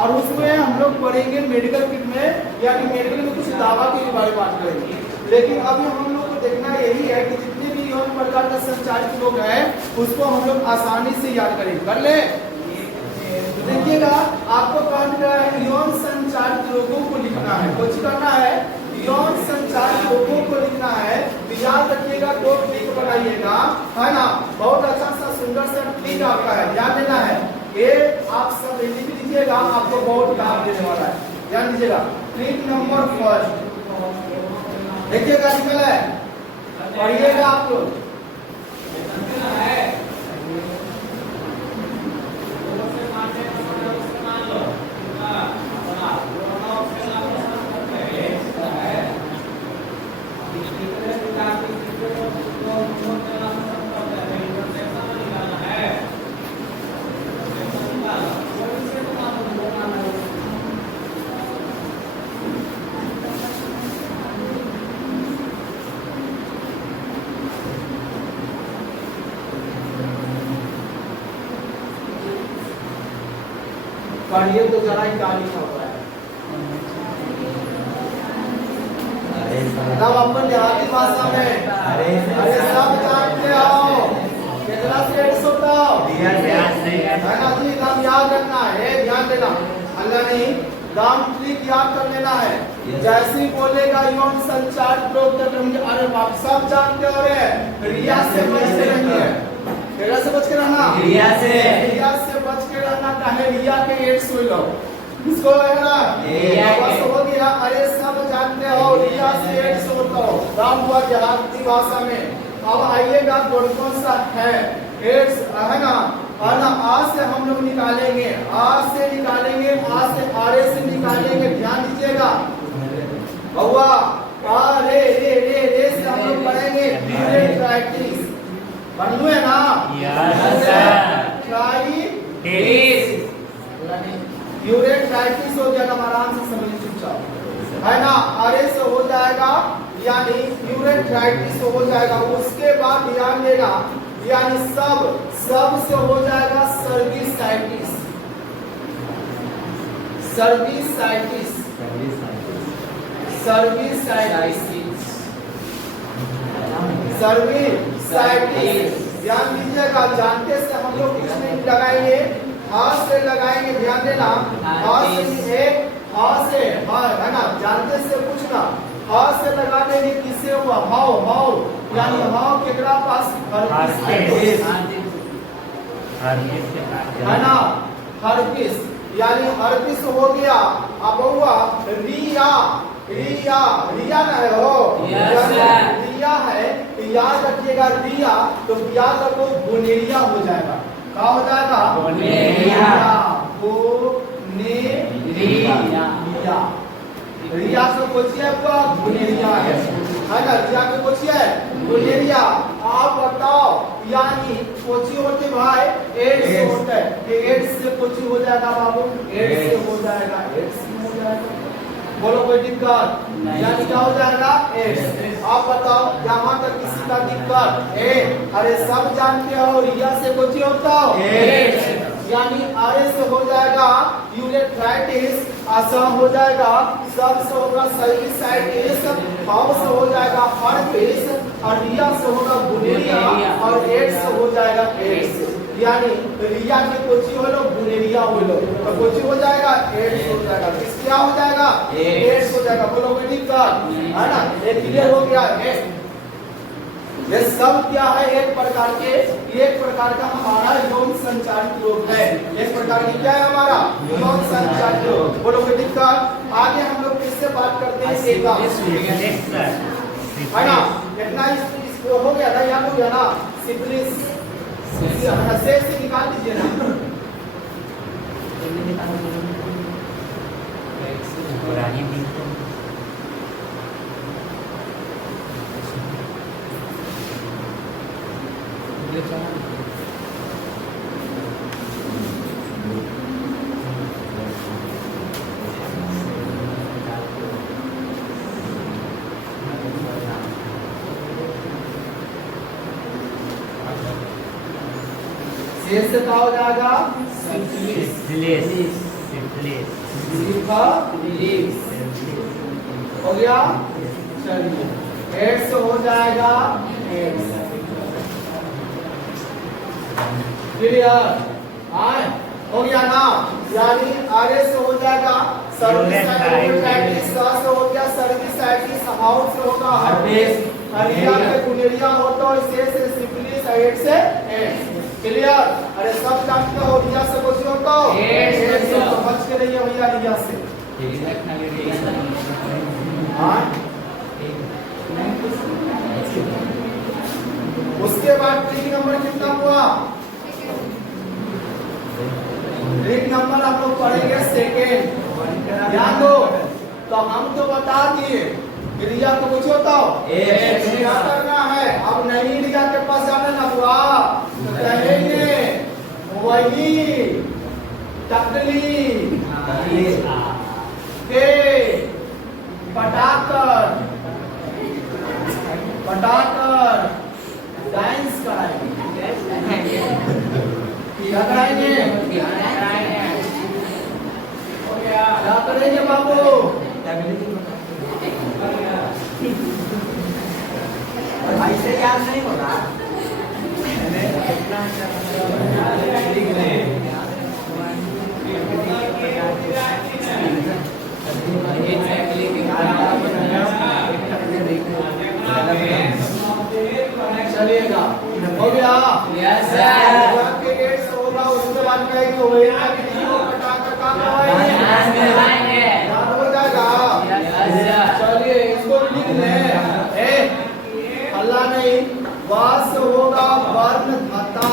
और उसमें हम लोग पढ़ेंगे मेडिकल किट में, यानी मेडिकल में कुछ दवा के बारे में बात करेंगे। लेकिन अभी हम लोग को देखना यही है कि जितने भी यौन प्रकार का संचारित रोग है उसको हम लोग आसानी से याद करेंगे। कर ले देखिएगा, आपको कहना है यौन संचारित रोगों को लिखना है। कुछ करना है, यौन संचारित रोगों को लिखना है। तो याद रखिएगा, दो ट्रिक बनाइएगा, है ना। बहुत अच्छा सा सुंदर सा ट्रिक आपका है, ध्यान देना है। ये आप सब लिख लीजिएगा, आपको बहुत काम देने वाला है, ध्यान दीजिएगा। ट्रिक नंबर फर्स्ट देखिएगा, निकला है, पढ़िएगा आप लोग। पढ़िए तो जरा ही क्या लिखा हुआ है। तब अपन देहाती भाषा में अरे सब जानते हो कितना से 100 है ना जी। दाम याद रखना है, ध्यान देना, अल्लाह नहीं दाम ट्रिक याद कर लेना है। जैसे बोलेगा यौन संचार रोग तक, अरे बाप सब जानते हो रे, रिया से बचते रहिए, रिया से बच के रहना, रिया से बच के रहना। काहे रिया के एड्स हुई लो, इसको है ना बस हो गया। अरे सब जानते हो रिया से एड्स होता हो, दाम हुआ देहाती भाषा में। अब आइएगा कौन सा है एड्स, है ना। और ना आज से हम लोग निकालेंगे, आज से निकालेंगे, आज से आरे से निकालेंगे, ध्यान दीजिएगा बउआ। रे रे रे रे से हम लोग पढ़ेंगे यूरेट्राइटिस, बनलू है ना। यूरेट्राइटिस हो जाएगा, आराम से समझ चुपचाप, है ना। आरे से हो जाएगा, यानी यूरेट्राइटिस हो जाएगा। उसके बाद ध्यान देगा, यानी सब से हो जाएगा सर्विसाइटिस, सर्विसाइटिस, सर्विसाइटिस, सर्विसाइटिस। ध्यान दीजिएगा, जानते से हम लोग कुछ नहीं लगाएंगे, हाथ से लगाएंगे, ध्यान देना। हाथ से हाथ से है ना, जानते से पूछना, हाथ से लगा देंगे, किससे हुआ हाव, यानी हाव केकरा पास है ना, हर्पिस, यानी हर्पिस हो गया। अब हुआ रिया, रिया ना है हो, रिया है, याद रखिएगा रिया, तो याद रखो गोनेरिया हो जाएगा। क्या हो जाएगा? गोनेरिया, रिया से पूछिए आपका गोनेरिया है ना। रिया को पूछिए गोनेरिया। आप बताओ, यानी कोची होते भाई एड्स होता है, एड्स से कोची हो जाएगा बाबू, एड्स से हो जाएगा, एड्स से हो जाएगा। बोलो कोई दिक्कत? यानी क्या हो जाएगा? एड्स। आप बताओ यहाँ तक किसी का दिक्कत? अरे सब जानते हो रिया से कोची होता हो एड्स, यानी आरे से हो जाएगा यूरेट्राइटिस, आसा हो जाएगा, सब से होगा सर्विसाइटिस, हाव से हो जाएगा हर्पिस, और रिया से होगा गोनेरिया, और एड्स से हो जाएगा एड्स। यानी रिया के कोची हो लो, गोनेरिया हो लो, तो कोची हो जाएगा एड्स हो जाएगा। किस क्या हो जाएगा? एड्स हो जाएगा। बोलो कोई दिक्कत है ना? ये क्लियर हो गया है। ये सब क्या है? एक प्रकार का हमारा यौन संचारित रोग है। एक प्रकार की क्या है हमारा यौन संचारित रोग। बोलो कोई दिक्कत? आगे हम लोग किससे बात करते हैं? है ना, इतना इसको हो गया था, याद हो गया ना। सिफिलिस से निकाल दीजिए ना। से क्या हो जाएगा? सिफिलिस। सिफिलिस हो गया। चलिए एड्स हो जाएगा एड्स। क्लियर आए हो गया ना। यानी आरए से हो जाएगा सर्विसाइटिस, स से हो गया सर्विसाइटिस, हाउ से होगा हर्पेस, हर्निया के गुलेरिया होता है, से सिफिलिस, एड्स से एड्स। क्लियर। अरे सब जानते हो रिया से कुछ होता हो एड्स से समझ के रहिए भैया रिया से। हां उसके बाद ट्रिक नंबर कितना हुआ? ट्रिक नंबर हम लोग पढ़ेंगे सेकेंड। ध्यान दो। तो हम तो बता दिए रिया को कुछ होता हो क्या करना है। अब नहीं रिया के पास जाना ना हुआ तो कहेंगे वही टकली के पटाकर डांस कराएंगे। क्या कराएंगे? क्या करेंगे बाबू? ऐसे याद नहीं होगा। चलिएगा हो गया। Yes sir. आपके गेट से होगा उसके बाद कहेंगे वही टकली को पटाकर काम करवाएंगे। याद हो जाएगा। Yes sir. चलिए इसको लिख लें। अल्लाह नहीं वास होगा वर्णधाता।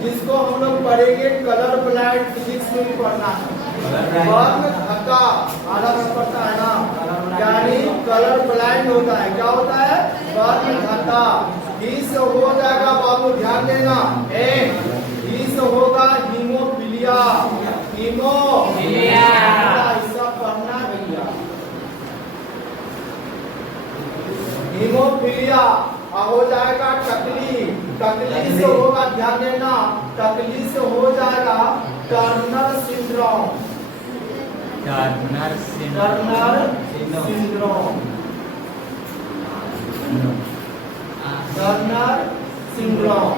जिसको हम लोग पढ़ेंगे कलर ब्लाइंड फिजिक्स में भी पढ़ना है। वर्णधाता आधा पढ़ता है ना, यानी कलर ब्लाइंड होता है। क्या होता है? वर्णधाता। इस हो जाएगा बाबू ध्यान देना। इस होगा हीमोफीलिया। हीमोफीलिया ऐसा पढ़ना भैया। हीमोफीलिया हो जाएगा टकली। टकली से होगा ध्यान देना। टकली से हो जाएगा टर्नर सिंड्रोम। टर्नर सिंड्रोम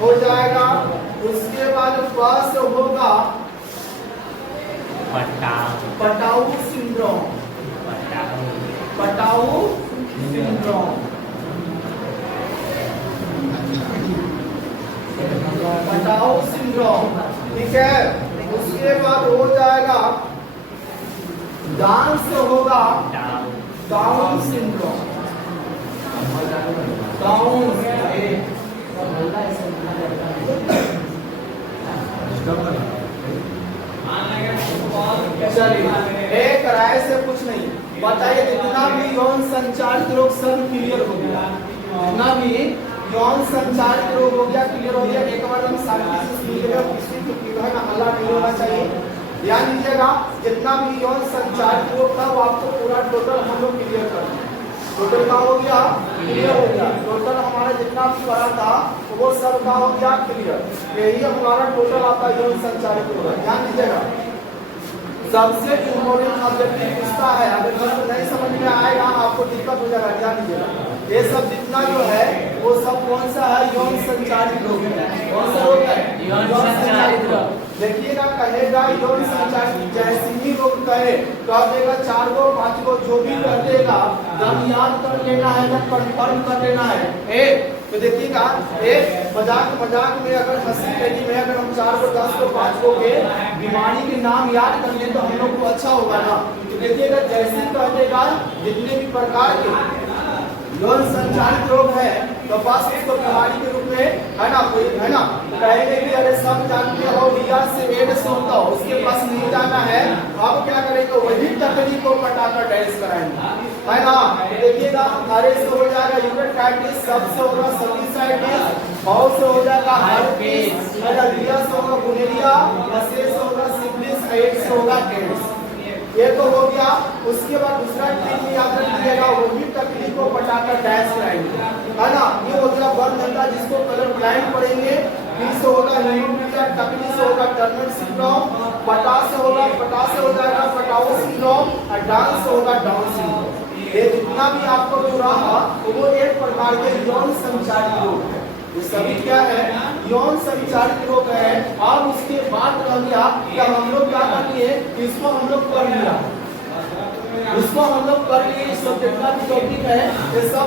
हो जाएगा। उसके बाद पास होगा पटाऊ सिंड्रोम। ठीक है। उसके बाद हो जाएगा डाउन से होगा डाउन सिंड्रोम। चलिए एक राय से कुछ नहीं बताइए। जितना भी यौन संचारित रोग सब क्लियर हो गया। जितना भी यौन संचारित रोग हो गया क्लियर हो गया। एक बार हम शांति से सुनिएगा। किसी को हल्ला नहीं होना चाहिए। ध्यान दीजिएगा। जितना भी यौन संचारित रोग था वो आपको पूरा टोटल हम लोग क्लियर करना है। टोटल का हो गया क्लियर हो गया। टोटल हमारा जितना भी पढ़ा था वो सब का हो गया क्लियर। यही हमारा टोटल आपका यौन संचारित रोग है। ध्यान दीजिएगा। सबसे इम्पोर्टेंट ऑब्जेक्टिव पूछता है। अगर नहीं समझ में आएगा आपको दिक्कत हो जाएगा। ध्यान दीजिएगा। ये सब जितना जो है वो सब कौन सा है? यौन संचारित रोग है। कौन सा रोग है? यौन संचारित रोग। देखिएगा कहेगा यौन संचारित जैसे ही रोग कहे कह देगा 4 गो 5 गो जो भी कह देगा जब याद कर लेना है, जब कंफर्म कर लेना है। तो देखिएगा एक मजाक में अगर हंसी खेली में अगर हम 4 गो 10 गो 5 गो के बीमारी के नाम याद कर ले तो हम लोग को अच्छा होगा ना। तो देखिएगा जैसे कह देगा जितने भी प्रकार के यौन संचारित रोग है तो बस इसको बीमारी के रूप में है ना कोई है ना कहेंगे कि अरे सब जानते हो रिया से एड्स होता हो उसके पास नहीं जाना है। अब क्या करेंगे? वही टकली को पटाकर डांस कराएंगे है ना। देखिएगा आरए से हो जाएगा यूरेटाइटिस, सब से होगा सर्विसाइटिस, हाउ से हो जाएगा हर्पेस, रिया से होगा गुलेरिया, से होगा सिफिलिस, एड्स से होगा एड्स। ये तो हो गया। उसके बाद दूसरा ट्रिक याद रखिएगा वही टकली को पटाकर डांस कराएंगे है ना। ये हो गया वर्णधाता जिसको कलर ब्लाइंड पढ़ेंगे टी से होगा हीमोफीलिया टपिनी से होगा टर्नर सिंड्रोम, पटा से होगा पटा से हो जाएगा पटाओ सिंड्रोम, और डाउन से होगा डाउन सिंड्रोम। ये जितना भी आपको जो रहा वो एक प्रकार के यौन संचारित रोग है। ये सभी क्या है? यौन संचारित रोग है। अब उसके बाद रह गया कि हम लोग क्या कर लिए, इसको हम लोग कर लिया, इसको हम लोग कर लिए, सब जितना भी टॉपिक है ये सब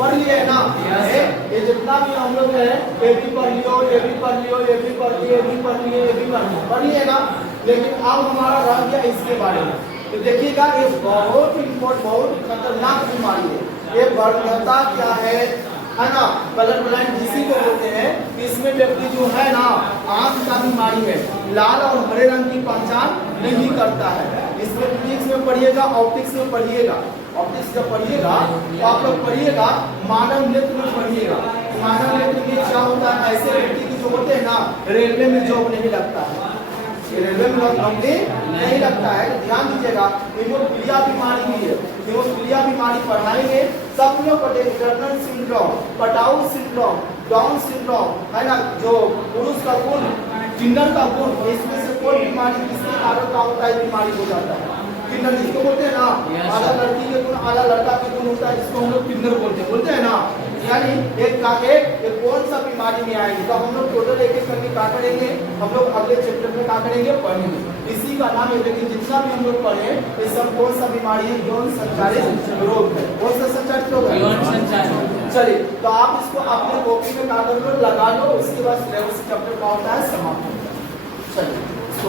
पढ़ लिए है ना। ये जितना भी हम लोग है ये भी पढ़ लियो, ये भी पढ़ लियो, ये भी पढ़ लिए, ये भी पढ़ लिए, ये भी पढ़ लिए ना। लेकिन अब हमारा रह गया इसके बारे में। तो देखिएगा ये बहुत इम्पोर्टेंट, बहुत खतरनाक बीमारी है। ये बढ़ता क्या है ना, कलर ब्लाइंड जिसी को बोलते हैं। इसमें व्यक्ति जो है ना आंख का बीमारी है, लाल और हरे रंग की पहचान नहीं करता है। इसमें फिजिक्स में पढ़िएगा, ऑप्टिक्स में पढ़िएगा। ऑप्टिक्स जब पढ़िएगा तो आप लोग पढ़िएगा मानव नेत्र में पढ़िएगा। मानव नेत्र में क्या होता है, ऐसे व्यक्ति की जो होते हैं ना रेलवे में जॉब नहीं लगता है, रेलवे में नौकरी नहीं लगता है। ध्यान दीजिएगा, हीमोफीलिया बीमारी भी है। हीमोफीलिया बीमारी पढ़ाएंगे सब लोग पढ़ेंगे। Turner syndrome, Patau syndrome, down syndrome है ना, जो पुरुष का गुण, किन्नर का गुण, इसमें से कोई बीमारी किसके कारण का होता है, बीमारी हो जाता है। किन्नर जिसको बोलते हैं ना, आधा लड़की के गुण आधा लड़का के गुण होता है, जिसको हम लोग किन्नर बोलते हैं ना। यानी एक कौन सा बीमारी में आएगी, तो हम लोग टोटल एक एक करके क्या करेंगे, हम लोग अगले चैप्टर में क्या करेंगे, पढ़ेंगे। इसी का नाम है, लेकिन जितना भी हम लोग पढ़े ये सब कौन सा बीमारी है, यौन संचारित रोग है। कौन सा संचारित रोग है, यौन संचारित। चलिए तो आप इसको अपने कॉपी में कागज पर लगा लो, उसके बाद सिलेबस चैप्टर का होता है समाप्त होता है। चलिए इसको